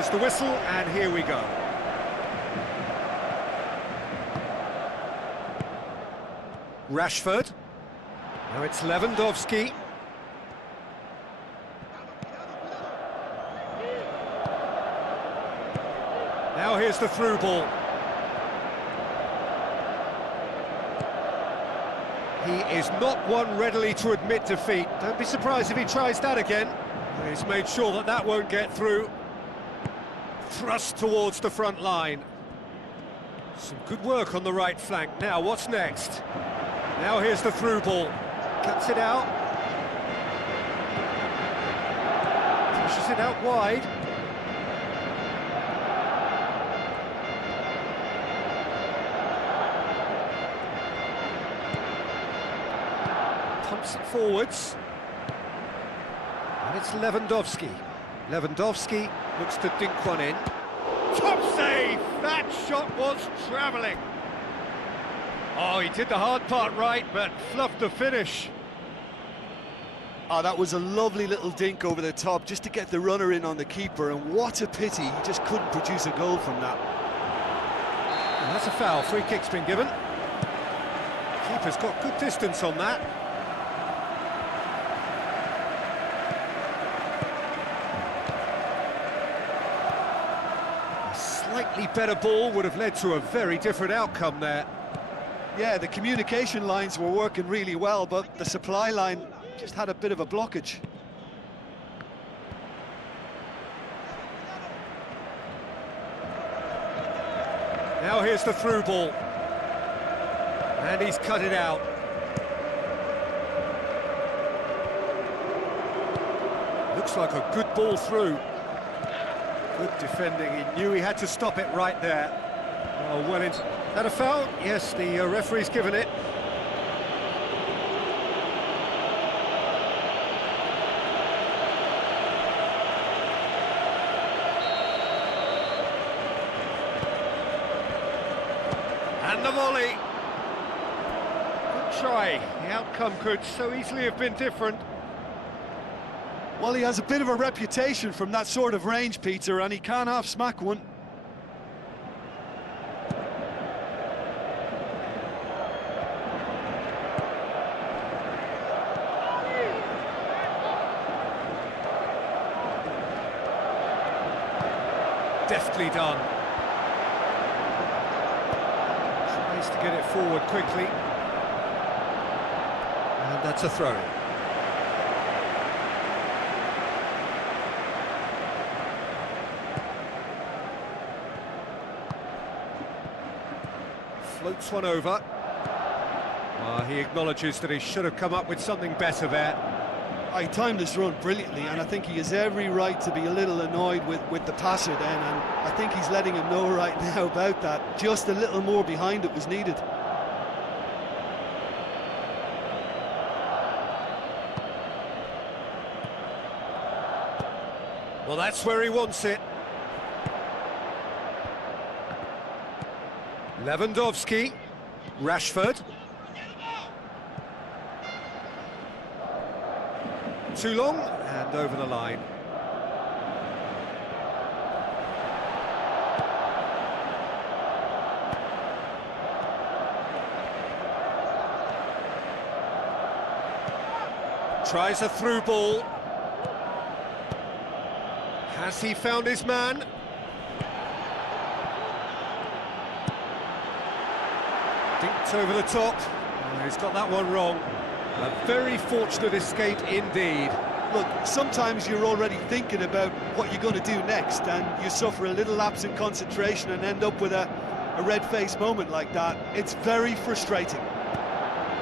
There's the whistle, and here we go. Rashford. Now it's Lewandowski. Now here's the through ball. He is not one readily to admit defeat. Don't be surprised if he tries that again. He's made sure that that won't get through. Thrust towards the front line. Some good work on the right flank. Now, what's next? Now here's the through ball. Cuts it out. Pushes it out wide. Pumps it forwards. And it's Lewandowski. Lewandowski looks to dink one in. Top save! That shot was travelling. Oh, he did the hard part right, but fluffed the finish. Oh, that was a lovely little dink over the top, just to get the runner in on the keeper, and what a pity, he just couldn't produce a goal from that. And that's a foul, free kick's been given. Keeper's got good distance on that. A slightly better ball would have led to a very different outcome there. Yeah, the communication lines were working really well, but the supply line just had a bit of a blockage. Now here's the through ball. And he's cut it out. Looks like a good ball through. Good defending, he knew he had to stop it right there. Oh, well, is that a foul? Yes, the referee's given it. And the volley. Good try. The outcome could so easily have been different. Well, he has a bit of a reputation from that sort of range, Peter, and he can't half-smack one. Deftly done. Tries to get it forward quickly. And that's a throw. Floats one over. He acknowledges that he should have come up with something better there. He timed his run brilliantly, and I think he has every right to be a little annoyed with the passer then, and I think he's letting him know right now about that. Just a little more behind it was needed. Well, that's where he wants it. Lewandowski, Rashford. Too long, and over the line. Tries a through ball. Has he found his man? Dinked over the top. Oh, he's got that one wrong. A very fortunate escape indeed. Look, sometimes you're already thinking about what you're going to do next, and you suffer a little lapse in concentration and end up with a red-faced moment like that. It's very frustrating.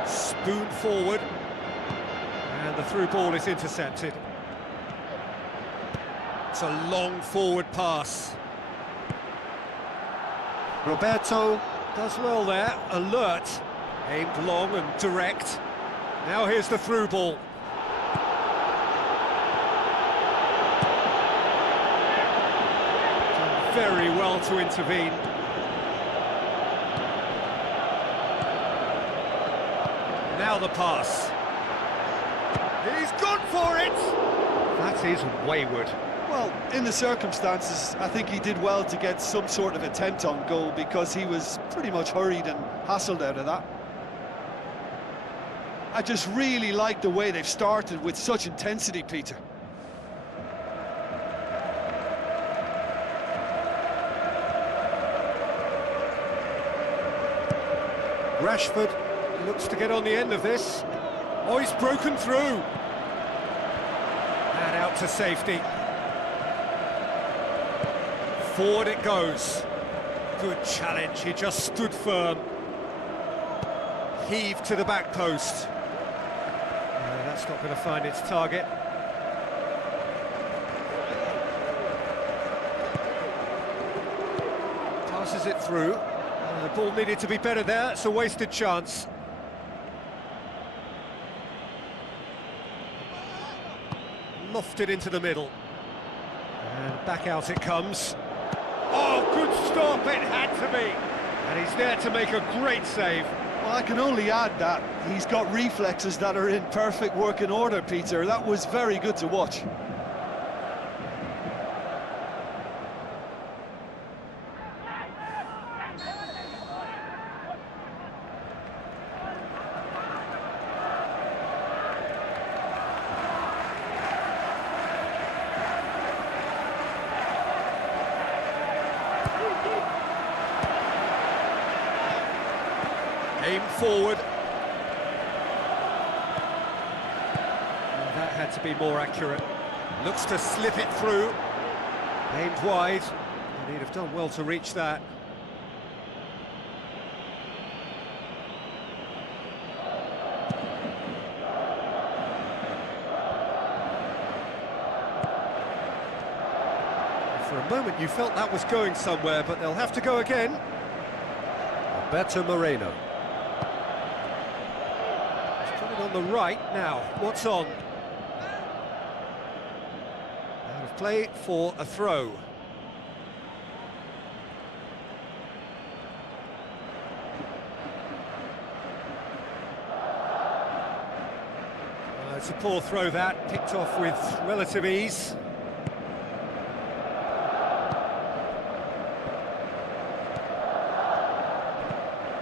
Spoon forward. And the through ball is intercepted. It's a long forward pass. Roberto does well there, alert, aimed long and direct. Now here's the through ball. Done very well to intervene. Now the pass. He's gone for it! That is wayward. Well, in the circumstances, I think he did well to get some sort of attempt on goal because he was pretty much hurried and hassled out of that. I just really like the way they've started with such intensity, Peter. Rashford looks to get on the end of this. Oh, he's broken through. And out to safety. Forward it goes. Good challenge, he just stood firm. Heave to the back post. No, that's not going to find its target. Passes it through. The ball needed to be better there, it's a wasted chance. Lofted into the middle. And back out it comes. Oh, good stop, it had to be. And he's there to make a great save. Well, I can only add that he's got reflexes that are in perfect working order, Peter. That was very good to watch. Aim forward. And that had to be more accurate. Looks to slip it through. Aimed wide. And he'd have done well to reach that. For a moment you felt that was going somewhere, but they'll have to go again. Better Moreno. He's put it on the right now. What's on? Out of play for a throw. It's a poor throw that, picked off with relative ease.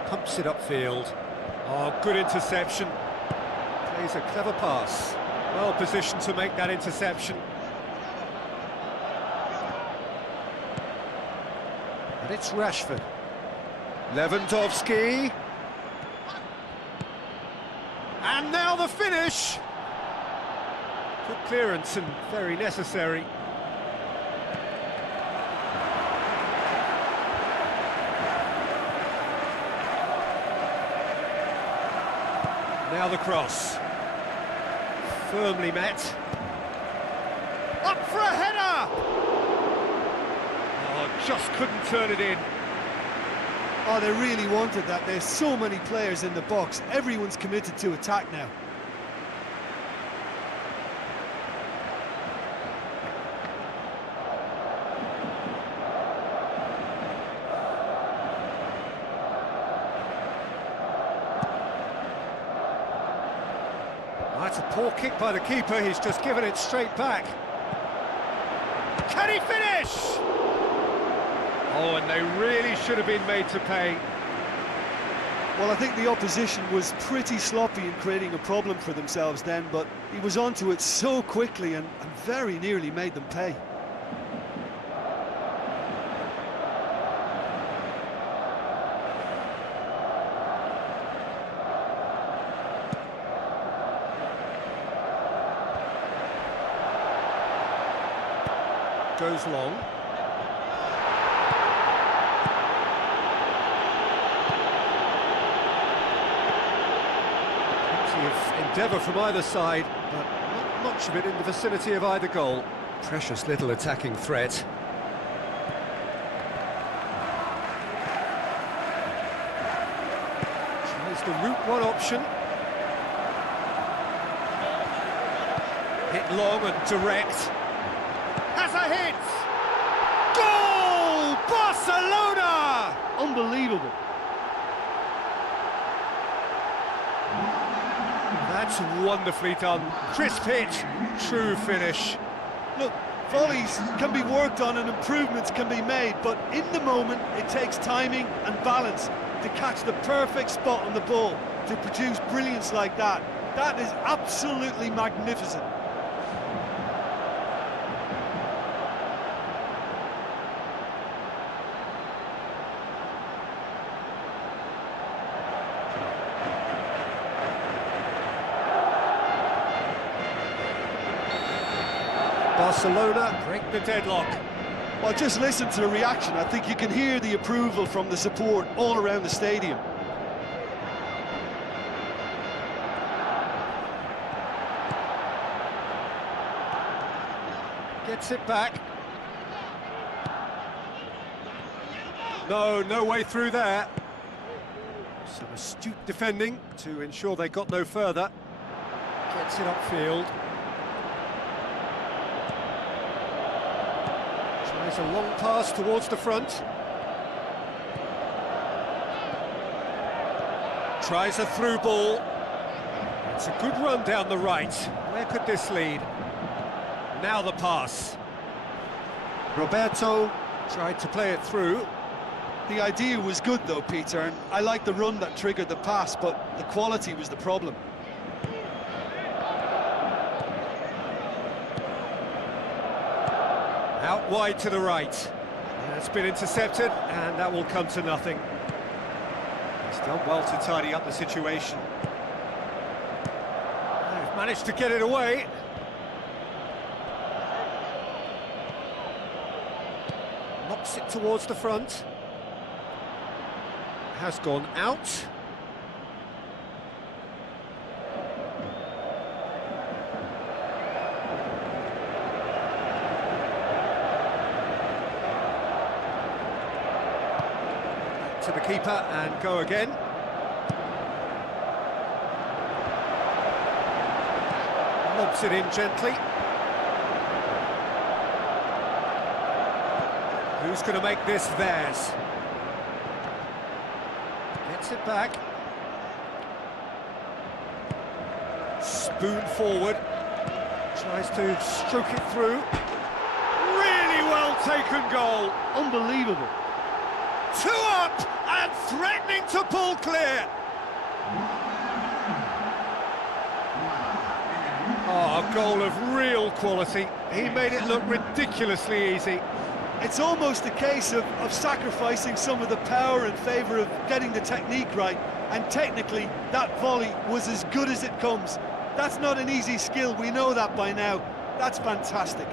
Pumps it upfield. Oh, good interception. Plays a clever pass. Well positioned to make that interception. And it's Rashford. Lewandowski. And now the finish! Good clearance and very necessary. Now the cross. Firmly met. Up for a header! Oh, just couldn't turn it in. Oh, they really wanted that. There's so many players in the box. Everyone's committed to attack now. That's a poor kick by the keeper, he's just given it straight back. Can he finish? Oh, and they really should have been made to pay. Well, I think the opposition was pretty sloppy in creating a problem for themselves then, but he was onto it so quickly and very nearly made them pay. Goes long. Plenty of endeavour from either side, but not much of it in the vicinity of either goal. Precious little attacking threat. Tries the route one option. Hit long and direct. Has a hit! Goal! Barcelona! Unbelievable. That's wonderfully done. Crisp hit, true finish. Look, Volleys can be worked on and improvements can be made, but in the moment it takes timing and balance to catch the perfect spot on the ball to produce brilliance like that. That is absolutely magnificent. Barcelona break the deadlock. Well, just listen to the reaction. I think you can hear the approval from the support all around the stadium. Gets it back. No way through there. Some astute defending to ensure they got no further. Gets it upfield. Tries a long pass towards the front. Tries a through ball. It's a good run down the right. Where could this lead? Now the pass. Roberto tried to play it through. The idea was good though, Peter, and I like the run that triggered the pass, but the quality was the problem. Out wide to the right. That's been intercepted, and that will come to nothing. He's done well to tidy up the situation. They've managed to get it away. Knocks it towards the front. Has gone out. To the keeper and go again. Lobs it in gently. Who's going to make this theirs? Gets it back. Spoon forward. Tries to stroke it through. Really well taken goal. Unbelievable. Two up and threatening to pull clear. Oh, a goal of real quality. He made it look ridiculously easy. It's almost a case of sacrificing some of the power in favour of getting the technique right, and technically that volley was as good as it comes. That's not an easy skill, we know that by now. That's fantastic.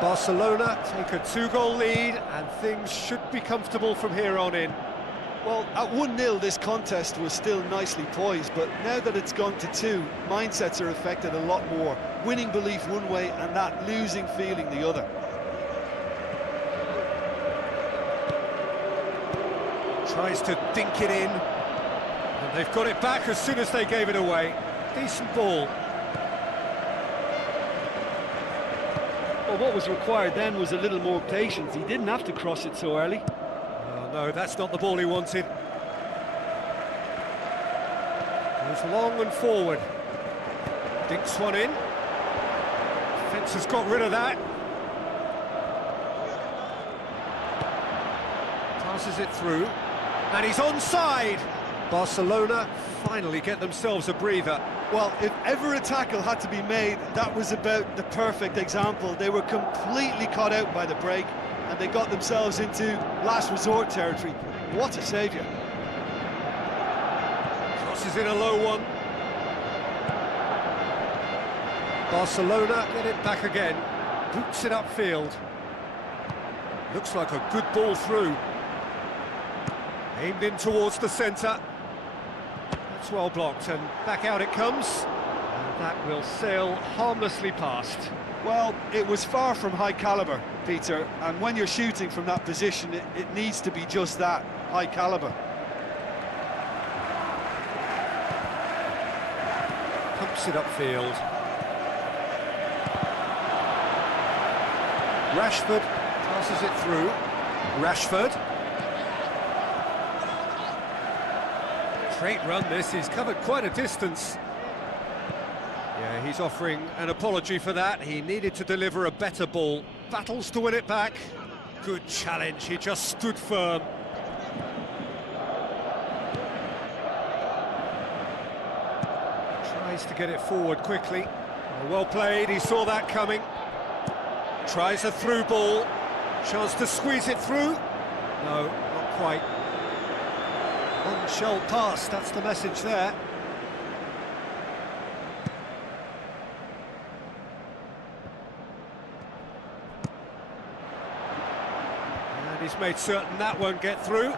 Barcelona take a 2-goal lead, and things should be comfortable from here on in. Well, at 1-0 this contest was still nicely poised, but now that it's gone to 2, mindsets are affected a lot more. Winning belief one way and that losing feeling the other. Tries to dink it in, and they've got it back as soon as they gave it away. Decent ball. Well, what was required then was a little more patience. He didn't have to cross it so early. Oh, no, that's not the ball he wanted. Goes long and forward. Dinks one in. Defence has got rid of that. Passes it through. And he's onside. Barcelona finally get themselves a breather. Well, if ever a tackle had to be made, that was about the perfect example. They were completely caught out by the break, and they got themselves into last resort territory. What a saviour. Crosses in a low one. Barcelona get it back again. Boots it upfield. Looks like a good ball through. Aimed in towards the centre. That's well blocked, and back out it comes. And that will sail harmlessly past. Well, it was far from high calibre, Peter, and when you're shooting from that position, it needs to be just that, high calibre. Pumps it upfield. Rashford passes it through. Rashford. Great run this, he's covered quite a distance. Yeah, he's offering an apology for that. He needed to deliver a better ball. Battles to win it back. Good challenge, he just stood firm. Tries to get it forward quickly. Well played, he saw that coming. Tries a through ball. Chance to squeeze it through. No, not quite. One shell pass, that's the message there. And he's made certain that won't get through.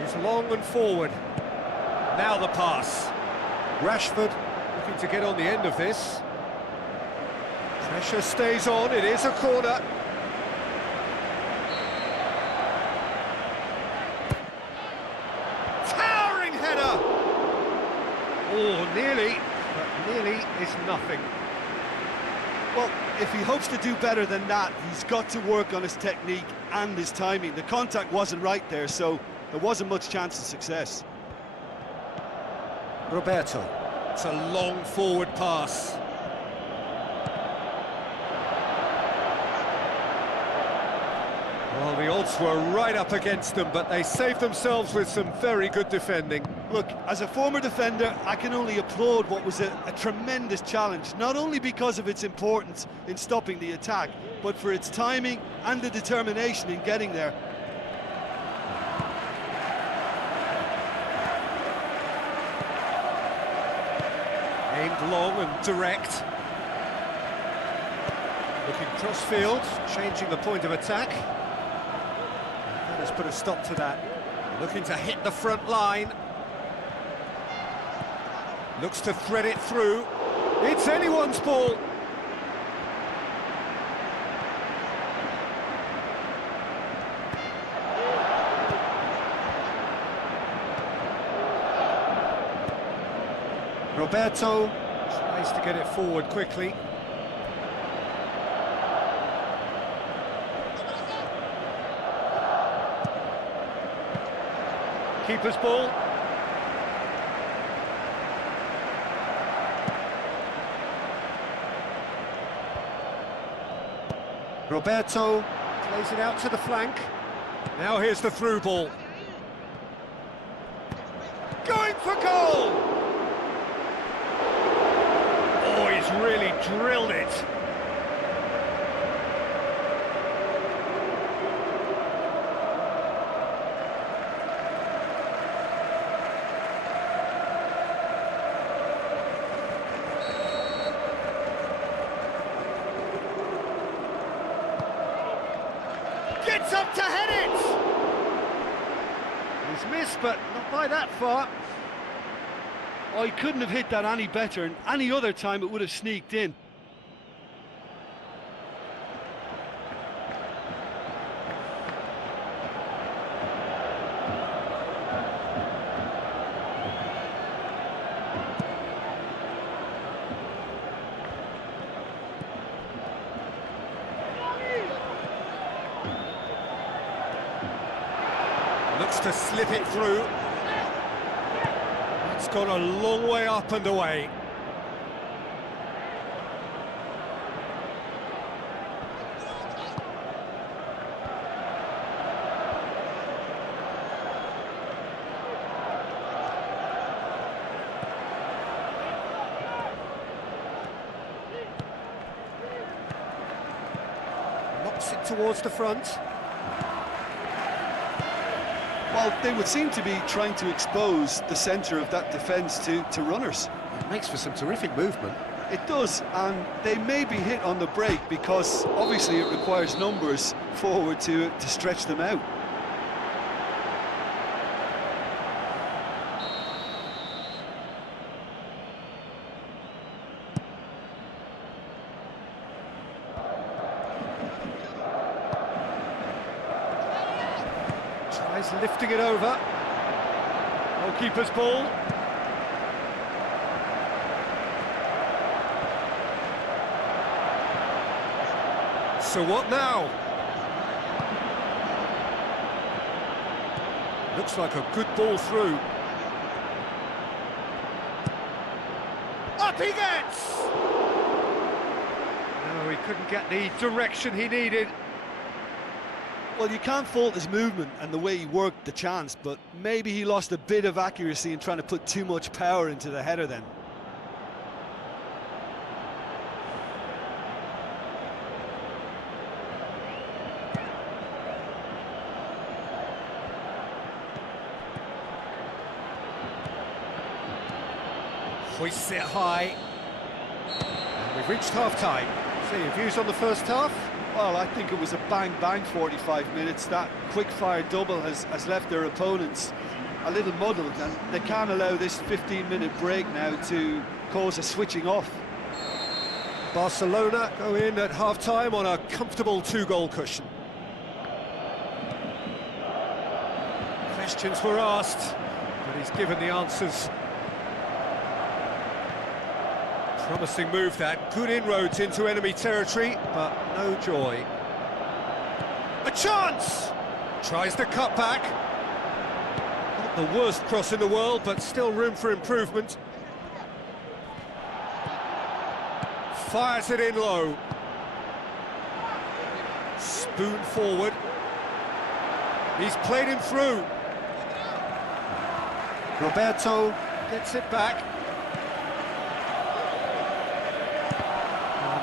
He's long and forward. Now the pass. Rashford looking to get on the end of this. Pressure stays on, it is a corner. Towering header! Oh, nearly, but nearly is nothing. Well, if he hopes to do better than that, he's got to work on his technique and his timing. The contact wasn't right there, so there wasn't much chance of success. Roberto. It's a long forward pass. Well, the odds were right up against them, but they saved themselves with some very good defending. Look, as a former defender, I can only applaud what was a tremendous challenge, not only because of its importance in stopping the attack, but for its timing and the determination in getting there. Aimed long and direct. Looking cross-field, changing the point of attack. That has put a stop to that. Looking to hit the front line. Looks to thread it through. It's anyone's ball. Roberto tries to get it forward quickly. Keeper's ball. Roberto plays it out to the flank. Now here's the through ball. Going for goal! Oh, he's really drilled it. Gets up to head it! He's missed, but not by that far. Oh, he couldn't have hit that any better, and any other time it would have sneaked in. Looks to slip it through. It's gone a long way up and away. Knocks it towards the front. Well, they would seem to be trying to expose the centre of that defence to runners. It makes for some terrific movement. It does, and they may be hit on the break because obviously it requires numbers forward to stretch them out. Tries lifting it over. Goalkeeper's ball. So what now? Looks like a good ball through. up he gets! No, he couldn't get the direction he needed. Well, you can't fault his movement and the way he worked the chance, but maybe he lost a bit of accuracy in trying to put too much power into the header then. Hoists it high. And we've reached half-time. So your views on the first half? Well, I think it was a bang-bang 45 minutes. That quick-fire double has left their opponents a little muddled, and they can't allow this 15-minute break now to cause a switching off. Barcelona go in at half-time on a comfortable 2-goal cushion. Questions were asked, but he's given the answers. Promising move that, good inroads into enemy territory, but no joy. A chance! Tries to cut back. Not the worst cross in the world, but still room for improvement. Fires it in low. Spoon forward. He's played him through. Roberto gets it back.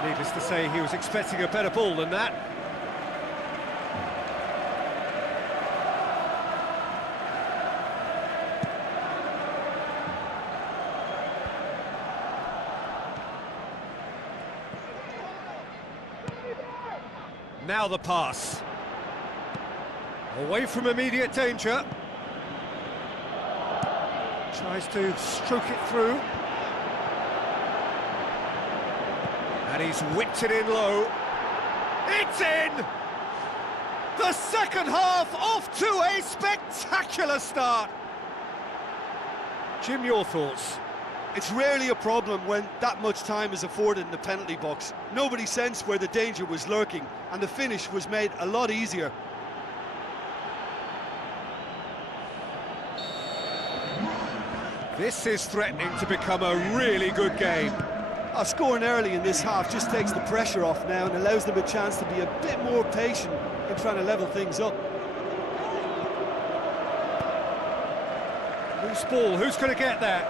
Needless to say, he was expecting a better ball than that. Now the pass. Away from immediate danger. Tries to stroke it through. And he's whipped it in low. It's in! The second half off to a spectacular start. Jim, your thoughts? It's rarely a problem when that much time is afforded in the penalty box. Nobody sensed where the danger was lurking, and the finish was made a lot easier. This is threatening to become a really good game. Scoring early in this half just takes the pressure off now and allows them a chance to be a bit more patient in trying to level things up. Loose ball, who's going to get that?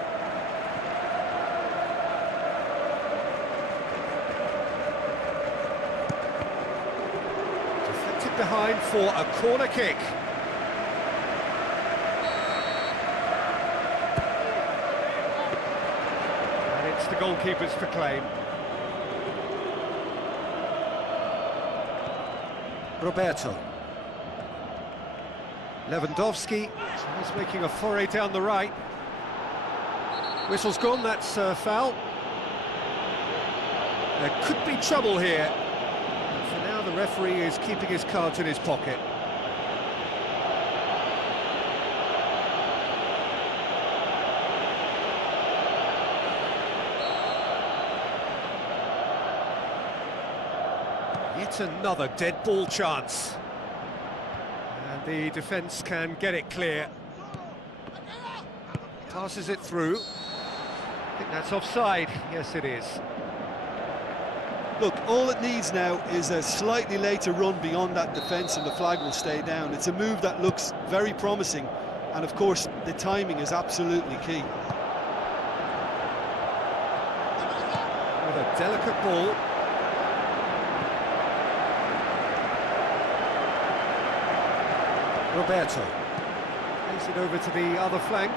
Deflected behind for a corner kick. The goalkeepers to claim. Roberto. Lewandowski is making a foray down the right. Whistle's gone, that's foul. There could be trouble here. And for now, the referee is keeping his cards in his pocket. Yet another dead ball chance. And the defence can get it clear. Passes it through. I think that's offside. Yes, it is. Look, all it needs now is a slightly later run beyond that defence and the flag will stay down. It's a move that looks very promising, and of course the timing is absolutely key. With a delicate ball. Roberto plays it over to the other flank.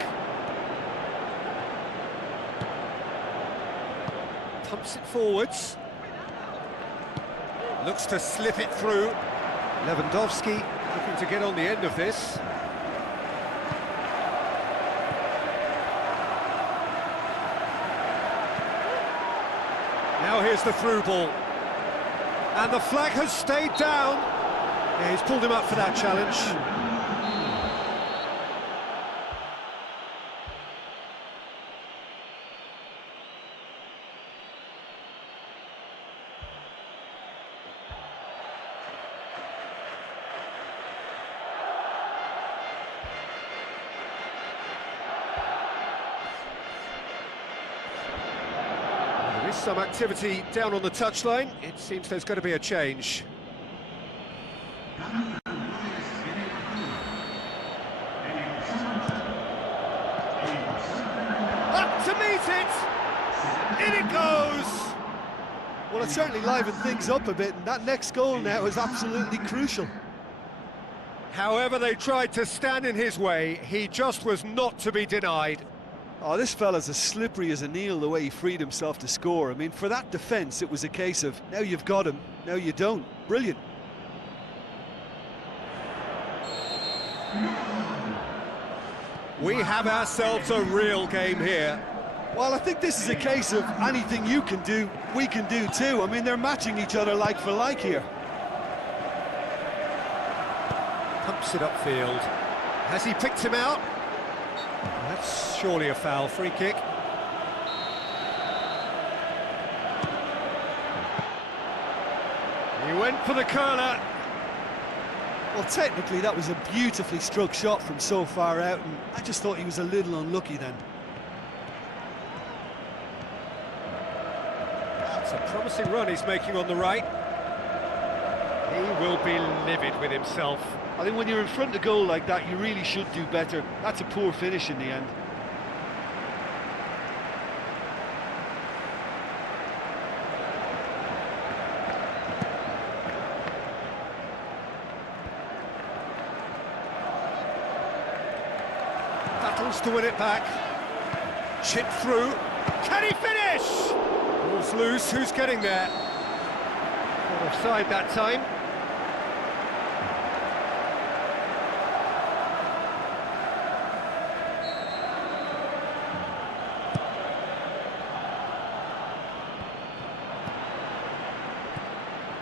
Pumps it forwards. Looks to slip it through. Lewandowski looking to get on the end of this. Now here's the through ball. And the flag has stayed down. Yeah, he's pulled him up for that challenge. some activity down on the touchline. It seems there's going to be a change. Up to meet it! In it goes! Well, it certainly livened things up a bit, and that next goal now is absolutely crucial. However they tried to stand in his way, he just was not to be denied. Oh, this fella's as slippery as an eel the way he freed himself to score. I mean, for that defence, it was a case of, now you've got him, now you don't. Brilliant. We have ourselves a real game here. Well, I think this is a case of anything you can do, we can do too. I mean, they're matching each other like for like here. Pumps it upfield. Has he picked him out? That's surely a foul. Free kick. He went for the curler. Well, technically, that was a beautifully struck shot from so far out, and I just thought he was a little unlucky then. It's a promising run he's making on the right. He will be livid with himself. I think when you're in front of goal like that, you really should do better. That's a poor finish in the end. Battles to win it back. Chip through. Can he finish? Ball's loose. Who's getting there? Not offside that time.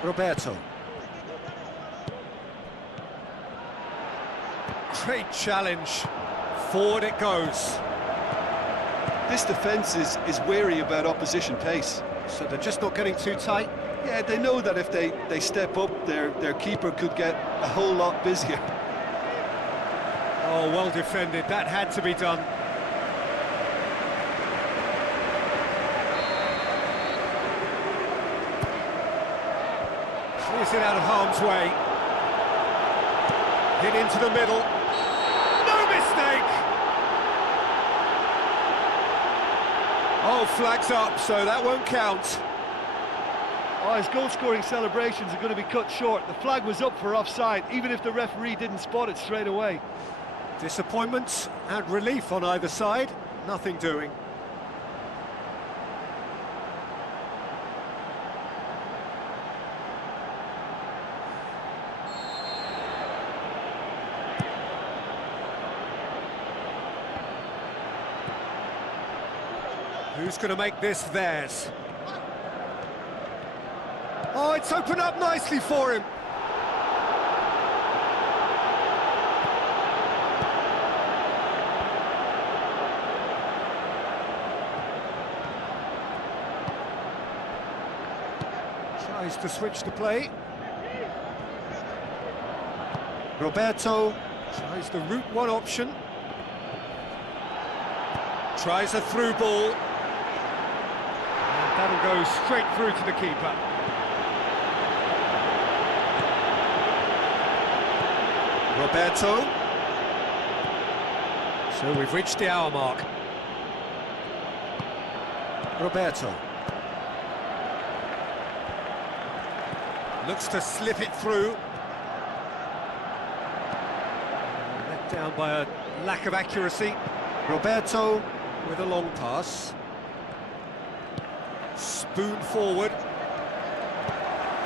Roberto. Great challenge. Forward it goes. This defence is wary about opposition pace. So they're just not getting too tight? Yeah, they know that if they step up, their keeper could get a whole lot busier. Oh, well defended. That had to be done. Clears it out of harm's way. Hit into the middle. No mistake! Oh, flags up, so that won't count. Oh, his goal-scoring celebrations are going to be cut short. The flag was up for offside, even if the referee didn't spot it straight away. Disappointment and relief on either side. Nothing doing. Who's going to make this theirs? Oh, it's opened up nicely for him. Tries to switch the play. Roberto tries the route one option. Tries a through ball. And that'll go straight through to the keeper. Roberto. So we've reached the hour mark. Roberto. Looks to slip it through. Let down by a lack of accuracy. Roberto with a long pass. Spoon forward.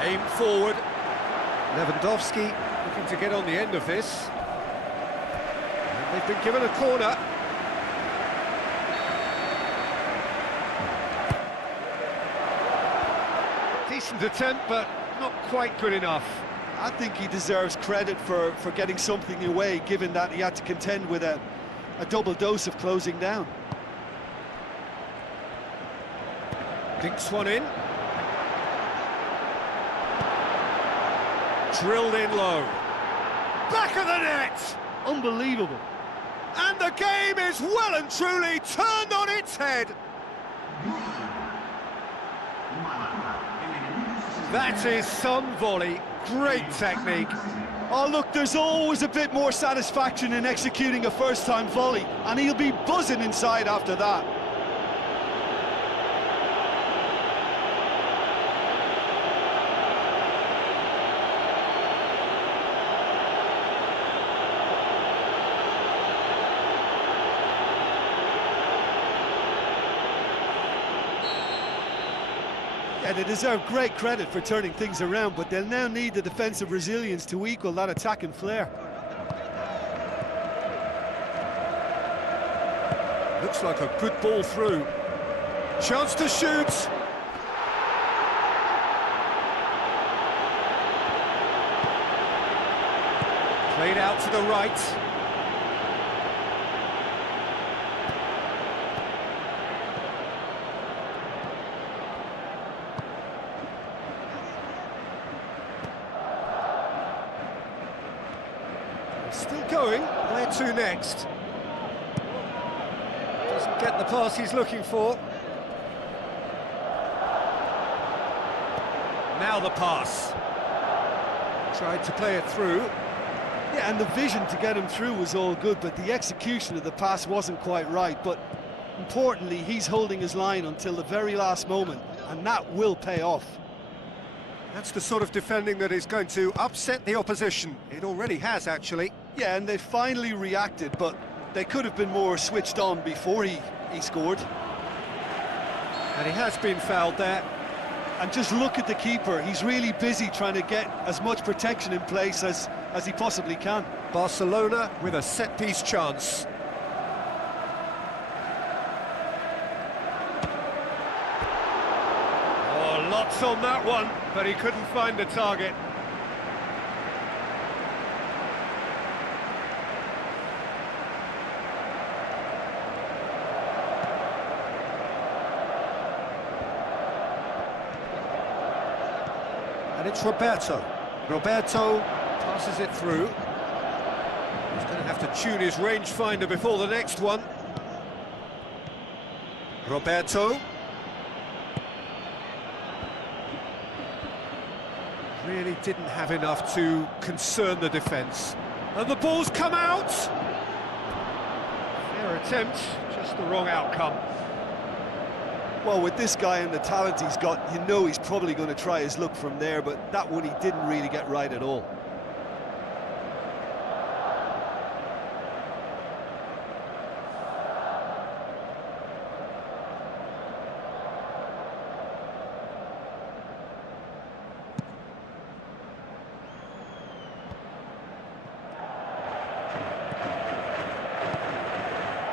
Aim forward. Lewandowski looking to get on the end of this. And they've been given a corner. Decent attempt, but not quite good enough. I think he deserves credit for getting something away, given that he had to contend with a double dose of closing down. Dinks one in. Drilled in low. Back of the net! Unbelievable. And the game is well and truly turned on its head. That is some volley. Great technique. Oh, look, there's always a bit more satisfaction in executing a first-time volley, and he'll be buzzing inside after that. Yeah, they deserve great credit for turning things around, but they'll now need the defensive resilience to equal that attacking flair. Looks like a good ball through. Chance to shoot. Played out to the right. Still going. Where to next? Doesn't get the pass he's looking for. Now the pass. Tried to play it through. Yeah, and the vision to get him through was all good, but the execution of the pass wasn't quite right. But importantly, he's holding his line until the very last moment, and that will pay off. That's the sort of defending that is going to upset the opposition. It already has, actually. Yeah, and they finally reacted, but they could have been more switched on before he scored. And he has been fouled there. And just look at the keeper. He's really busy trying to get as much protection in place as he possibly can. Barcelona with a set-piece chance. Oh, lots on that one, but he couldn't find the target. And it's Roberto. Roberto passes it through. He's going to have to tune his rangefinder before the next one. Roberto. Really didn't have enough to concern the defence. And the ball's come out! Fair attempt, just the wrong outcome. Well, with this guy and the talent he's got, you know he's probably going to try his luck from there, but that one he didn't really get right at all.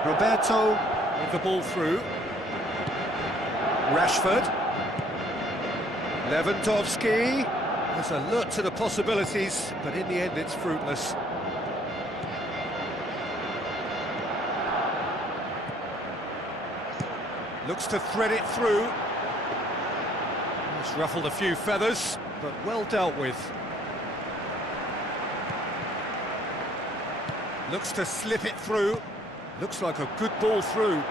Roberto with the ball through. Rashford. Lewandowski. There's alert to the possibilities, but in the end it's fruitless. Looks to thread it through. It's ruffled a few feathers, but well dealt with. Looks to slip it through. Looks like a good ball through.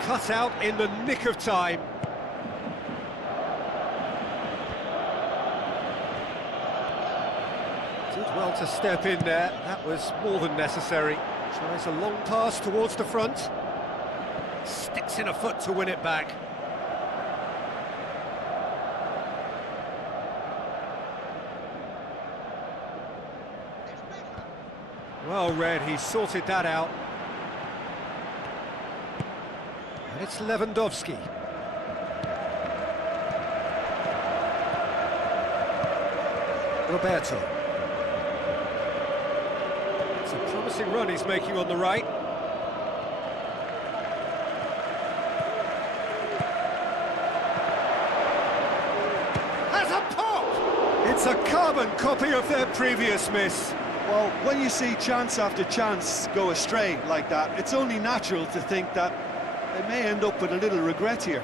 Cut out in the nick of time. Did well to step in there. That was more than necessary. Tries a long pass towards the front. Sticks in a foot to win it back. Well read, he sorted that out. And it's Lewandowski. Roberto. It's a promising run he's making on the right. Has a pop! It's a carbon copy of their previous miss. Well, when you see chance after chance go astray like that, it's only natural to think that they may end up with a little regret here.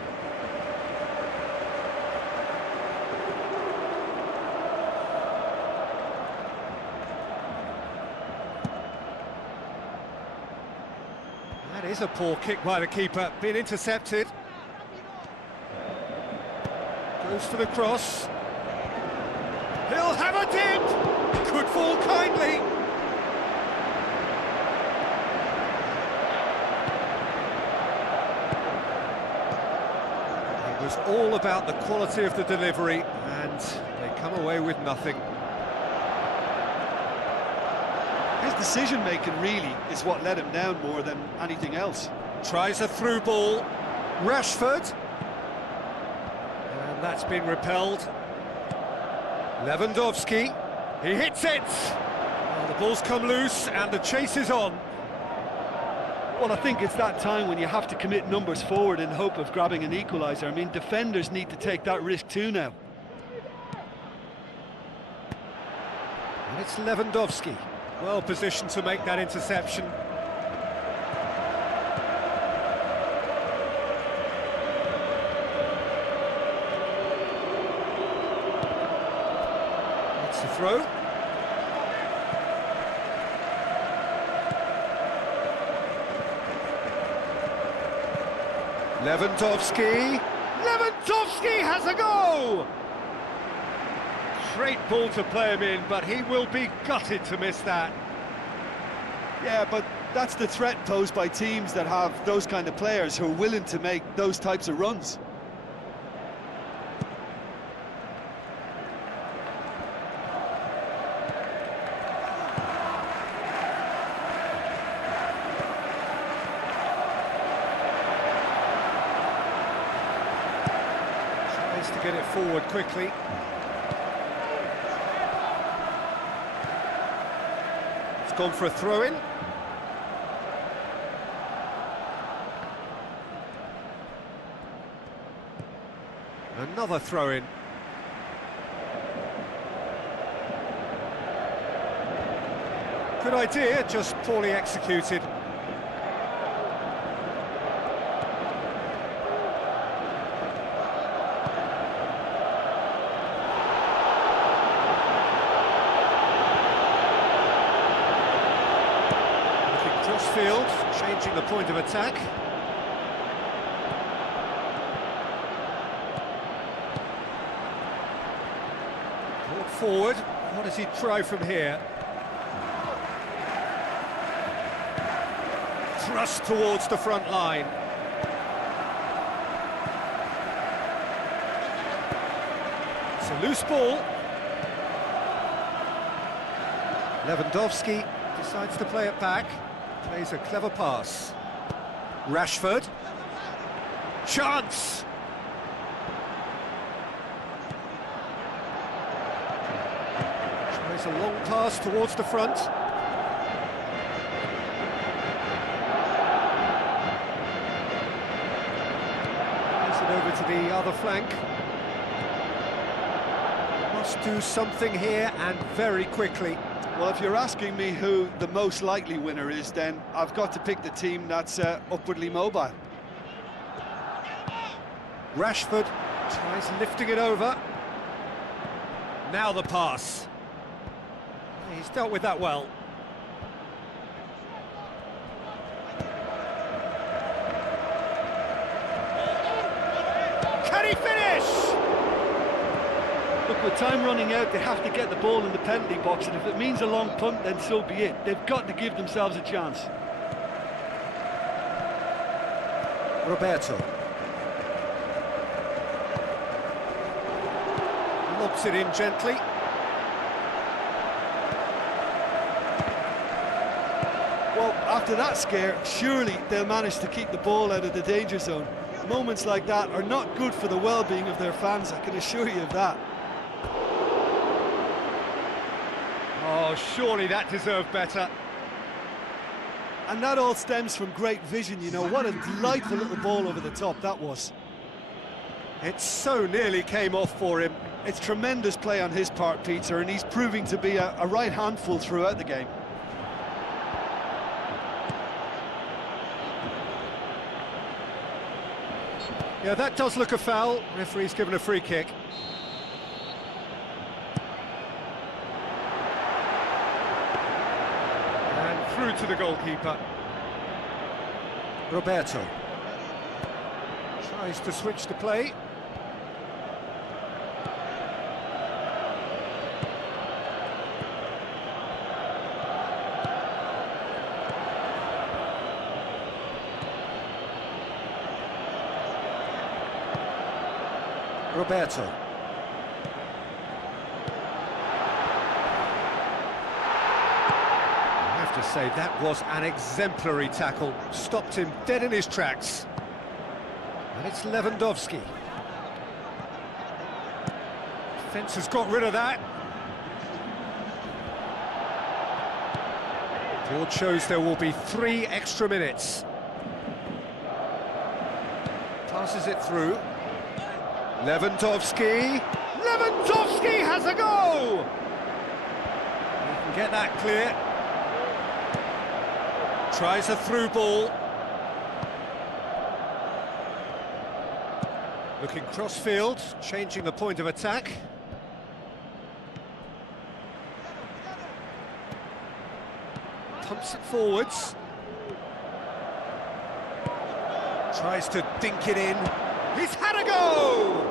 That is a poor kick by the keeper, been intercepted. Goes for the cross. He'll have a dip! Could fall kindly. It was all about the quality of the delivery, and they come away with nothing. His decision-making really is what let him down more than anything else. Tries a through ball. Rashford. And that's been repelled. Lewandowski. He hits it! Well, the ball's come loose and the chase is on. Well, I think it's that time when you have to commit numbers forward in hope of grabbing an equaliser. I mean, defenders need to take that risk too now. And it's Lewandowski. Well positioned to make that interception. It's the throw. Lewandowski. Lewandowski has a go! Great ball to play him in, but he will be gutted to miss that. Yeah, but that's the threat posed by teams that have those kind of players who are willing to make those types of runs. Tries to get it forward quickly. It's gone for a throw-in. Another throw-in. Good idea, just poorly executed. Looking cross-field, changing the point of attack. Forward, what does he try from here? Thrust towards the front line. It's a loose ball. Lewandowski decides to play it back. Plays a clever pass. Rashford. Chance! It's a long pass towards the front. Pass it over to the other flank. Must do something here, and very quickly. Well, if you're asking me who the most likely winner is, then I've got to pick the team that's upwardly mobile. Rashford tries lifting it over. Now the pass. He's dealt with that well. Can he finish? Look, with time running out, they have to get the ball in the penalty box, and if it means a long punt, then so be it. They've got to give themselves a chance. Roberto. Lobs it in gently. Well, after that scare, surely they'll manage to keep the ball out of the danger zone. Moments like that are not good for the well-being of their fans, I can assure you of that. Oh, surely that deserved better. And that all stems from great vision, you know. What a delightful little ball over the top that was. It so nearly came off for him. It's tremendous play on his part, Peter, and he's proving to be a right handful throughout the game. Yeah, that does look a foul. Referee's given a free kick. And through to the goalkeeper. Roberto. Tries to switch the play. Roberto. I have to say, that was an exemplary tackle. Stopped him dead in his tracks. And it's Lewandowski. Defence has got rid of that. Board shows there will be 3 extra minutes. Passes it through. Lewandowski. Lewandowski has a go! He can get that clear. Tries a through ball. Looking cross-field, changing the point of attack. Pumps it forwards. Tries to dink it in. He's had a go!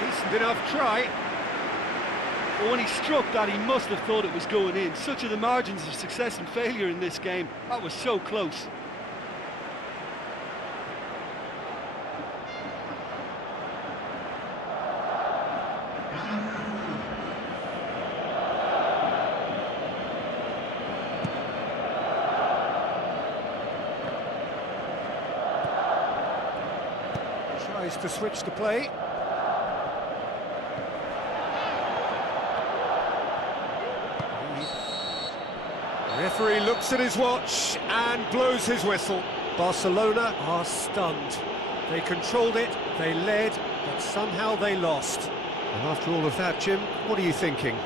Decent enough try. But when he struck that, he must have thought it was going in. Such are the margins of success and failure in this game. That was so close. Tries to switch the play. The referee looks at his watch and blows his whistle. Barcelona are stunned. They controlled it, they led, but somehow they lost. And after all of that, Jim, what are you thinking?